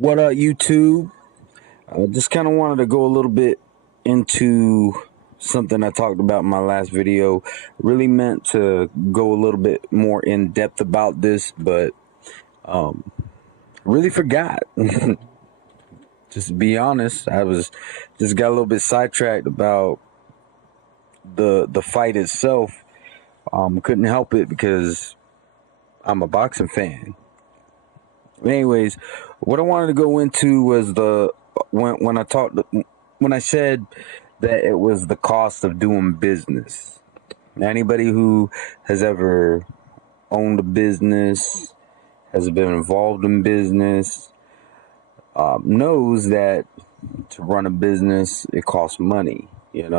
What up, YouTube? I just kind of wanted to go a little bit into something I talked about in my last video. Really meant to go a little bit more in depth about this, but really forgot. Just to be honest, I was just got a little bit sidetracked about the fight itself. Couldn't help it because I'm a boxing fan. Anyways, what I wanted to go into was when I said that it was the cost of doing business. Anybody who has ever owned a business, has been involved in business, knows that to run a business it costs money. You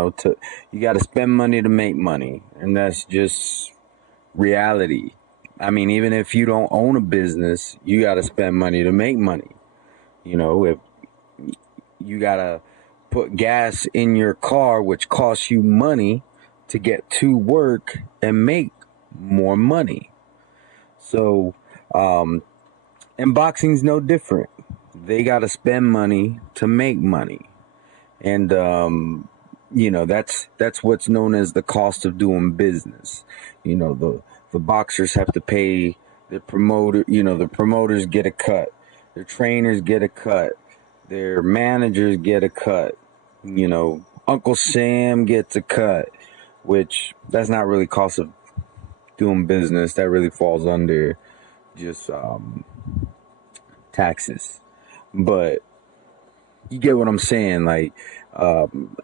got to spend money to make money, and that's just reality. I mean, even if you don't own a business, you got to spend money to make money. If you got to put gas in your car, which costs you money to get to work and make more money. So, and boxing's no different. They got to spend money to make money. And, that's what's known as the cost of doing business. The boxers have to pay the promoter, the promoters get a cut, their trainers get a cut, their managers get a cut, Uncle Sam gets a cut, which that's not really cost of doing business. That really falls under just taxes. But you get what I'm saying,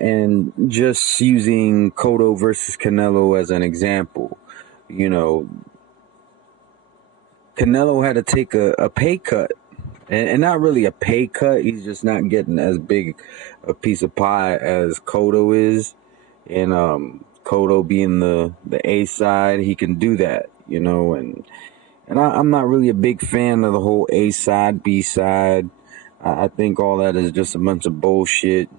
and just using Cotto versus Canelo as an example. Canelo had to take a pay cut, and not really a pay cut. He's just not getting as big a piece of pie as Cotto is. And Cotto being the A side, he can do that, and I'm not really a big fan of the whole A side, B side. I think all that is just a bunch of bullshit.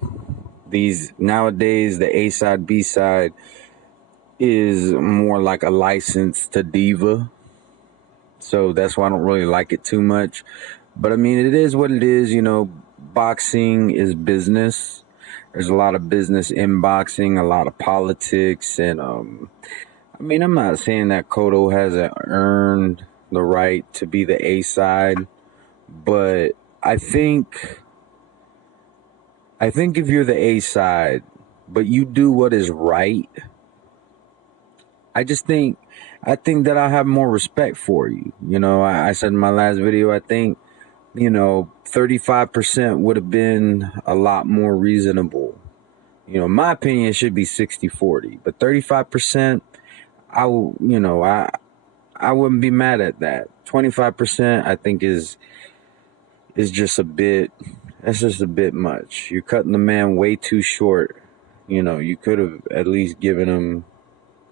Nowadays, the A side, B side is more like a license to diva. So that's why I don't really like it too much. But I mean, it is what it is. Boxing is business. There's a lot of business in boxing, a lot of politics. And I'm not saying that Cotto hasn't earned the right to be the A side, but I think if you're the A side, but you do what is right, I think that I have more respect for you. I said in my last video, I think, 35% would have been a lot more reasonable. In my opinion, it should be 60-40, but 35%, I wouldn't be mad at that. 25%, I think is just a bit, that's just a bit much. You're cutting the man way too short. You could have at least given him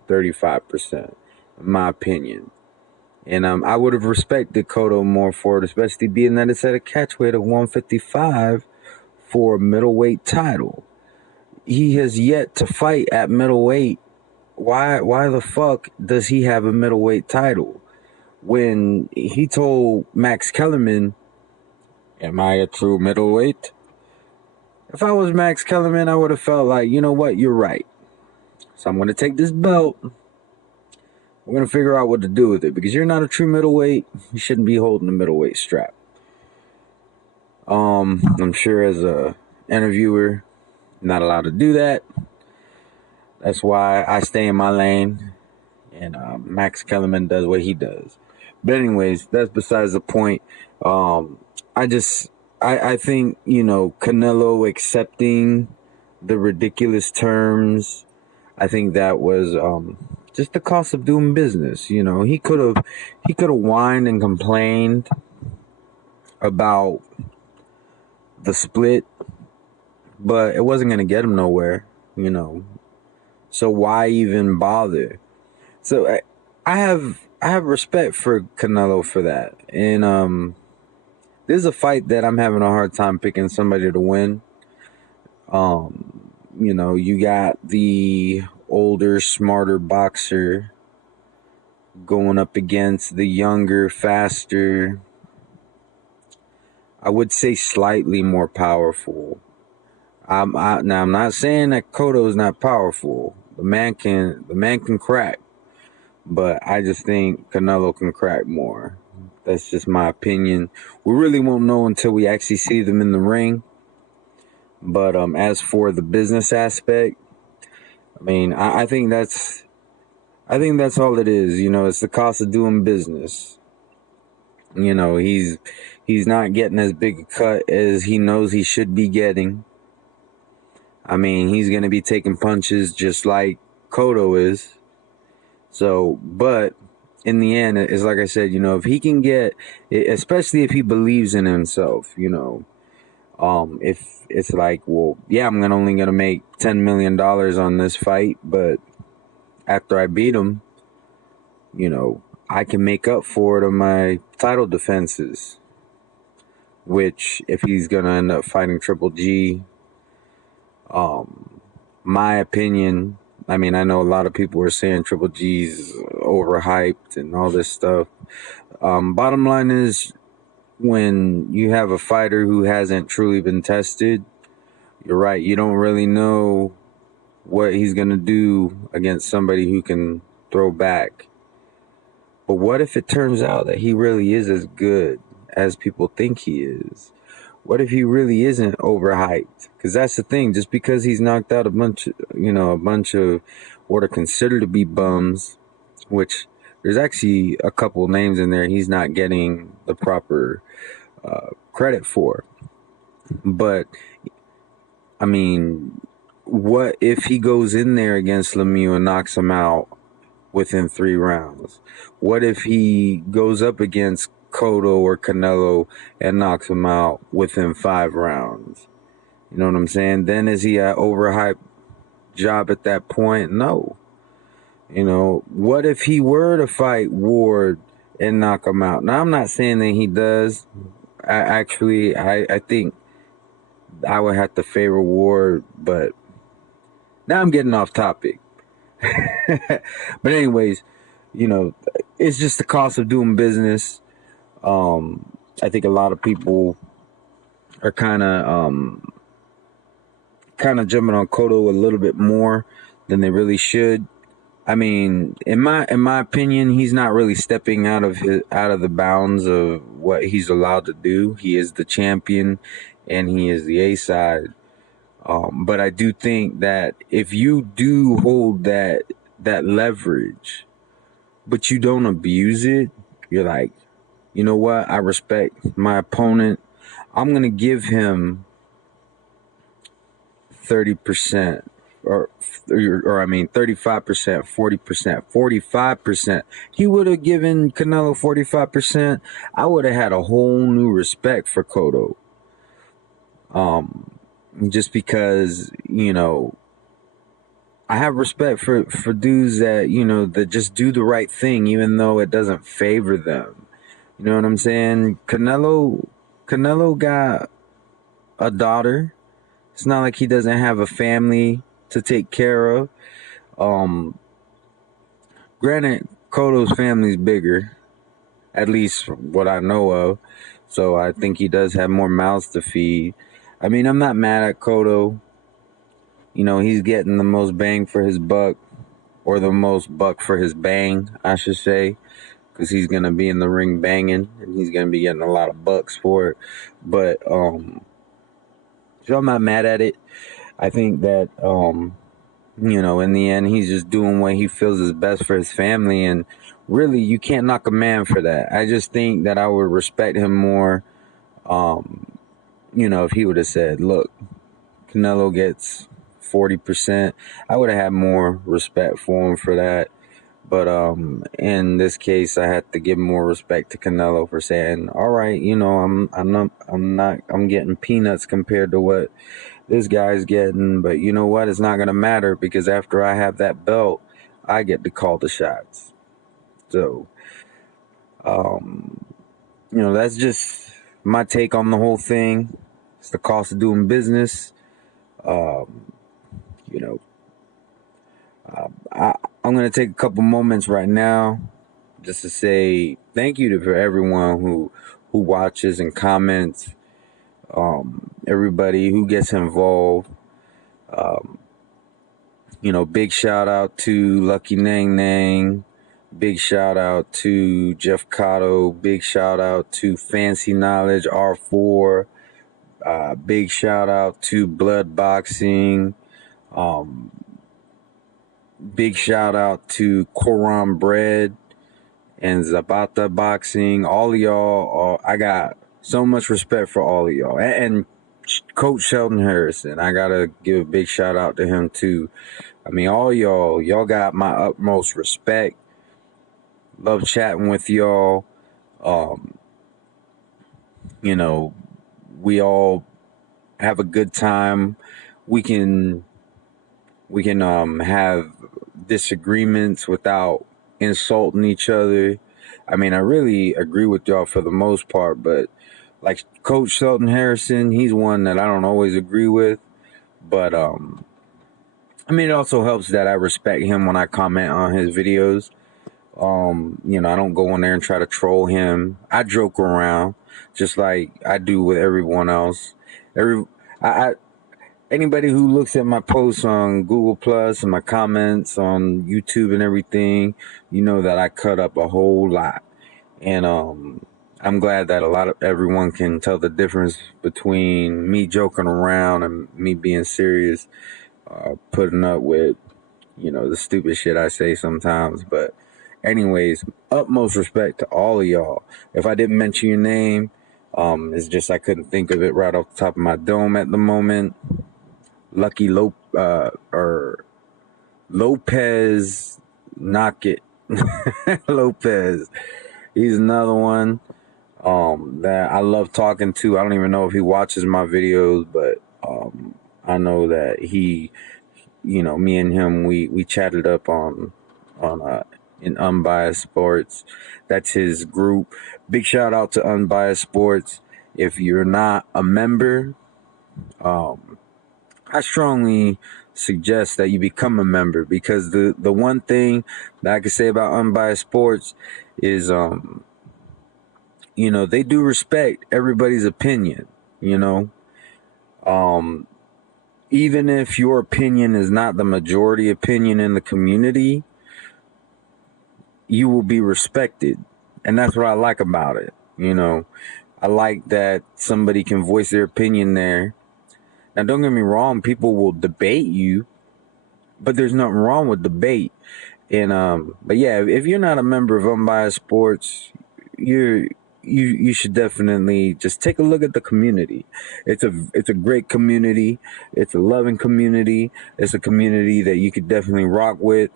35%, in my opinion. And I would have respected Cotto more for it, especially being that it's at a catchweight of 155 for a middleweight title. He has yet to fight at middleweight. Why the fuck does he have a middleweight title? When he told Max Kellerman, "Am I a true middleweight?" If I was Max Kellerman, I would have felt like, you know what, you're right. So I'm going to take this belt. We're going to figure out what to do with it, because you're not a true middleweight. You shouldn't be holding a middleweight strap. I'm sure as a interviewer, not allowed to do that. That's why I stay in my lane, and Max Kellerman does what he does. But anyways, that's besides the point. I think, Canelo accepting the ridiculous terms, I think that was just the cost of doing business. He could have whined and complained about the split, but it wasn't going to get him nowhere, So why even bother? So I have respect for Canelo for that. And this is a fight that I'm having a hard time picking somebody to win. You got the older, smarter boxer going up against the younger, faster, I would say slightly more powerful. Now I'm not saying that Cotto is not powerful. The man can crack, but I just think Canelo can crack more. That's just my opinion. We really won't know until we actually see them in the ring. But as for the business aspect, I mean, I think that's all it is. It's the cost of doing business. He's not getting as big a cut as he knows he should be getting. I mean, he's going to be taking punches just like Cotto is. So, but in the end, it's like I said, if he can get, especially if he believes in himself, if it's like, well, yeah, I'm only going to make $10 million on this fight, but after I beat him, I can make up for it on my title defenses, which if he's going to end up fighting Triple G, my opinion, I mean, I know a lot of people are saying Triple G's overhyped and all this stuff. Bottom line is, when you have a fighter who hasn't truly been tested, you're right, you don't really know what he's going to do against somebody who can throw back. But what if it turns out that he really is as good as people think he is? What if he really isn't overhyped? Because that's the thing. Just because he's knocked out a bunch of what are considered to be bums, which there's actually a couple names in there he's not getting the proper credit for. But, I mean, what if he goes in there against Lemieux and knocks him out within 3 rounds? What if he goes up against Cotto or Canelo and knocks him out within 5 rounds? You know what I'm saying? Then is he an overhyped job at that point? No. What if he were to fight Ward and knock him out? Now, I'm not saying that he does. I think I would have to favor Ward, but now I'm getting off topic. But anyways, it's just the cost of doing business. I think a lot of people are kind of jumping on Cotto a little bit more than they really should. I mean, in my opinion, he's not really stepping out of the bounds of what he's allowed to do. He is the champion, and he is the A-side. But I do think that if you do hold that leverage, but you don't abuse it, you're like, you know what? I respect my opponent. I'm going to give him 30%, or I mean 35%, 40%, 45%. He would have given Canelo 45%. I would have had a whole new respect for Cotto. Just because, I have respect for dudes that, that just do the right thing, even though it doesn't favor them. You know what I'm saying? Canelo got a daughter. It's not like he doesn't have a family to take care of. Granted, Cotto's family's bigger, at least what I know of. So I think he does have more mouths to feed. I mean, I'm not mad at Cotto. He's getting the most bang for his buck, or the most buck for his bang, I should say, because he's going to be in the ring banging, and he's going to be getting a lot of bucks for it. But, so I'm not mad at it. I think that, in the end, he's just doing what he feels is best for his family, and really, you can't knock a man for that. I just think that I would respect him more, if he would have said, look, Canelo gets 40%, I would have had more respect for him for that. But in this case, I had to give more respect to Canelo for saying, all right, I'm getting peanuts compared to what this guy's getting, but you know what? It's not gonna matter, because after I have that belt, I get to call the shots. So, that's just my take on the whole thing. It's the cost of doing business. I'm going to take a couple moments right now just to say thank you for everyone who watches and comments everybody who gets involved. Big shout out to Lucky Nang Nang. Big shout out to Jeff Cotto. Big shout out to Fancy Knowledge R4. Big shout out to Blood Boxing. Big shout out to Koran Bread and Zapata Boxing. All of y'all, I got so much respect for all of y'all. And Coach Sheldon Harrison, I gotta give a big shout out to him too. I mean, all y'all got my utmost respect. Love chatting with y'all. We all have a good time. We can have disagreements without insulting each other. I mean, I really agree with y'all for the most part, but like Coach Sheldon Harrison, he's one that I don't always agree with. But I mean, it also helps that I respect him when I comment on his videos. I don't go on there and try to troll him. I joke around just like I do with everyone else. Anybody who looks at my posts on Google Plus and my comments on YouTube and everything, you know that I cut up a whole lot. And I'm glad that everyone can tell the difference between me joking around and me being serious, putting up with, the stupid shit I say sometimes. But anyways, utmost respect to all of y'all. If I didn't mention your name, it's just I couldn't think of it right off the top of my dome at the moment. Lucky Lopez Knock It. Lopez. He's another one that I love talking to. I don't even know if he watches my videos, but I know that he, me and him, we chatted up on in Unbiased Sports. That's his group. Big shout out to Unbiased Sports. If you're not a member, I strongly suggest that you become a member, because the one thing that I can say about Unbiased Sports is, they do respect everybody's opinion, even if your opinion is not the majority opinion in the community, you will be respected. And that's what I like about it. I like that somebody can voice their opinion there. Now, don't get me wrong, people will debate you, but there's nothing wrong with debate. And but yeah, if you're not a member of Unbiased Sports, you should definitely just take a look at the community. It's a great community. It's a loving community. It's a community that you could definitely rock with.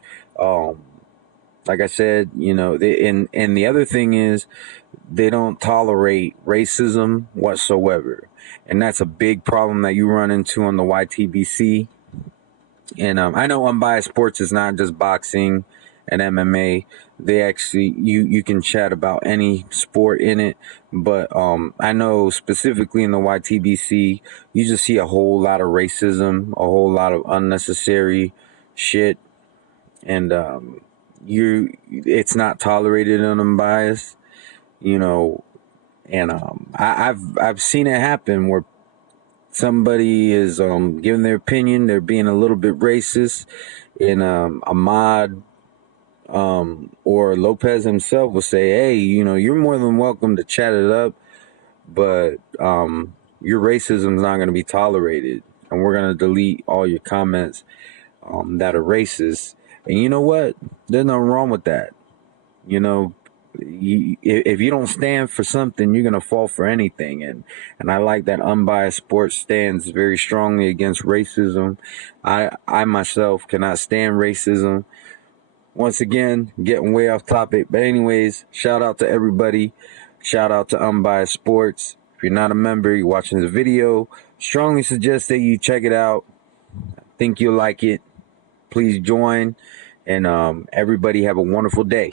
Like I said, and the other thing is, they don't tolerate racism whatsoever. And that's a big problem that you run into on the YTBC. And I know Unbiased Sports is not just boxing and MMA. They actually, you can chat about any sport in it. But I know specifically in the YTBC, you just see a whole lot of racism, a whole lot of unnecessary shit. And it's not tolerated in Unbiased, and I've seen it happen where somebody is giving their opinion, they're being a little bit racist, and Ahmad or Lopez himself will say, hey, you're more than welcome to chat it up, but your racism is not going to be tolerated, and we're going to delete all your comments that are racist. And you know what? There's nothing wrong with that. If you don't stand for something, you're going to fall for anything. And I like that Unbiased Sports stands very strongly against racism. I myself cannot stand racism. Once again, getting way off topic. But anyways, shout out to everybody. Shout out to Unbiased Sports. If you're not a member, you're watching this video, strongly suggest that you check it out. I think you'll like it. Please join. And everybody have a wonderful day.